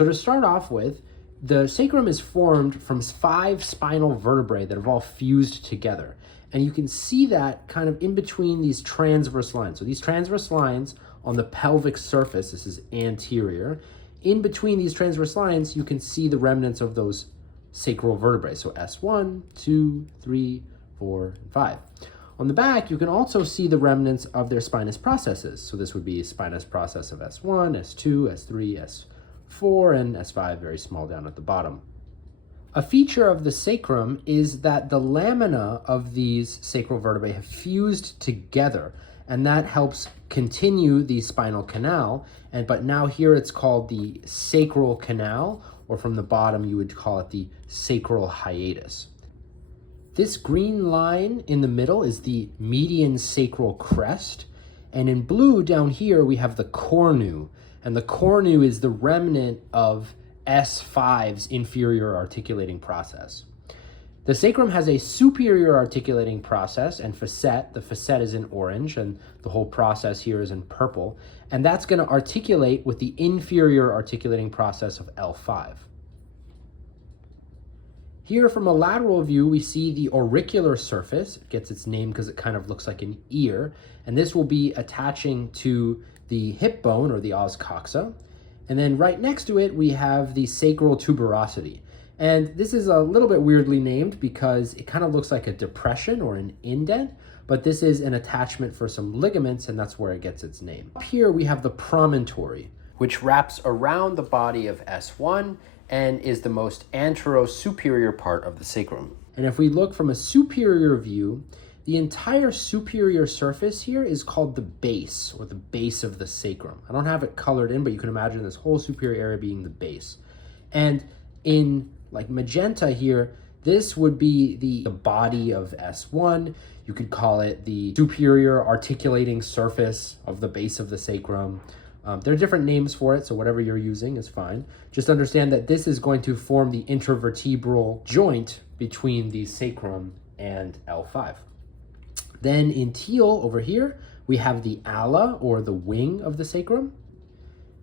So to start off with, the sacrum is formed from 5 spinal vertebrae that have all fused together. And you can see that kind of in between these transverse lines. So these transverse lines on the pelvic surface, this is anterior. In between these transverse lines, you can see the remnants of those sacral vertebrae. So S1, 2, 3, 4, and 5. On the back, you can also see the remnants of their spinous processes. So this would be a spinous process of S1, S2, S3, S4, and S5, very small down at the bottom. A feature of the sacrum is that the lamina of these sacral vertebrae have fused together, and that helps continue the spinal canal. But now here it's called the Sacral Canal, or from the bottom you would call it the sacral hiatus. This green line in the middle is the median sacral crest, and in blue down here we have the cornu, and the cornu is the remnant of S5's inferior articulating process. The sacrum has a superior articulating process and facet. The facet is in orange and the whole process here is in purple, and that's going to articulate with the inferior articulating process of L5. Here from a lateral view, we see the auricular surface. It gets its name because it kind of looks like an ear, and this will be attaching to the hip bone or the os coxa. And then right next to it, we have the sacral tuberosity. And this is a little bit weirdly named because it kind of looks like a depression or an indent, but this is an attachment for some ligaments, and that's where it gets its name. Up here, we have the promontory, which wraps around the body of S1 and is the most antero-superior part of the sacrum. And if we look from a superior view, the entire superior surface here is called the base, or the base of the sacrum. I don't have it colored in, but you can imagine this whole superior area being the base. And in like magenta here, this would be the body of S1. You could call it the superior articulating surface of the base of the sacrum. There are different names for it, so whatever you're using is fine. Just understand that this is going to form the intervertebral joint between the sacrum and L5. Then in teal over here, we have the ala, or the wing of the sacrum.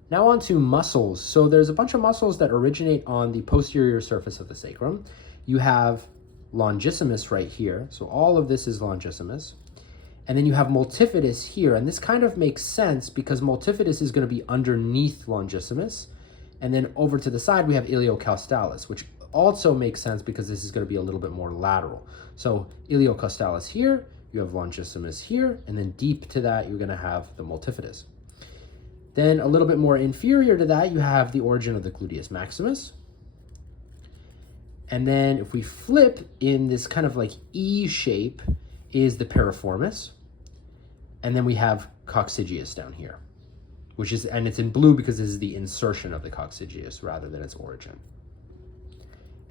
Now on to muscles. So there's a bunch of muscles that originate on the posterior surface of the sacrum. You have longissimus right here. So all of this is longissimus. And then you have multifidus here. And this kind of makes sense because multifidus is going to be underneath longissimus. And then over to the side, we have iliocostalis, which also makes sense because this is going to be a little bit more lateral. So iliocostalis here, you have longissimus here, and then deep to that, you're going to have the multifidus. Then a little bit more inferior to that, you have the origin of the Gluteus Maximus. And then if we flip in this kind of like E shape is the Piriformis. And then we have Coccygeus down here, which is, and it's in blue because this is the insertion of the Coccygeus rather than its origin.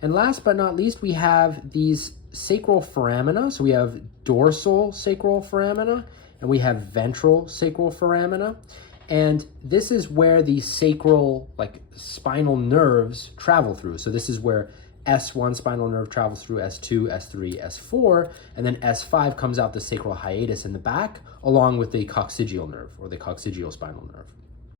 And last but not least, we have these sacral foramina. So we have dorsal sacral foramina and we have ventral sacral foramina. And this is where the sacral, like spinal nerves travel through. So this is where S1 spinal nerve travels through S2, S3, S4, and then S5 comes out the sacral hiatus in the back, along with the coccygeal nerve or the coccygeal spinal nerve.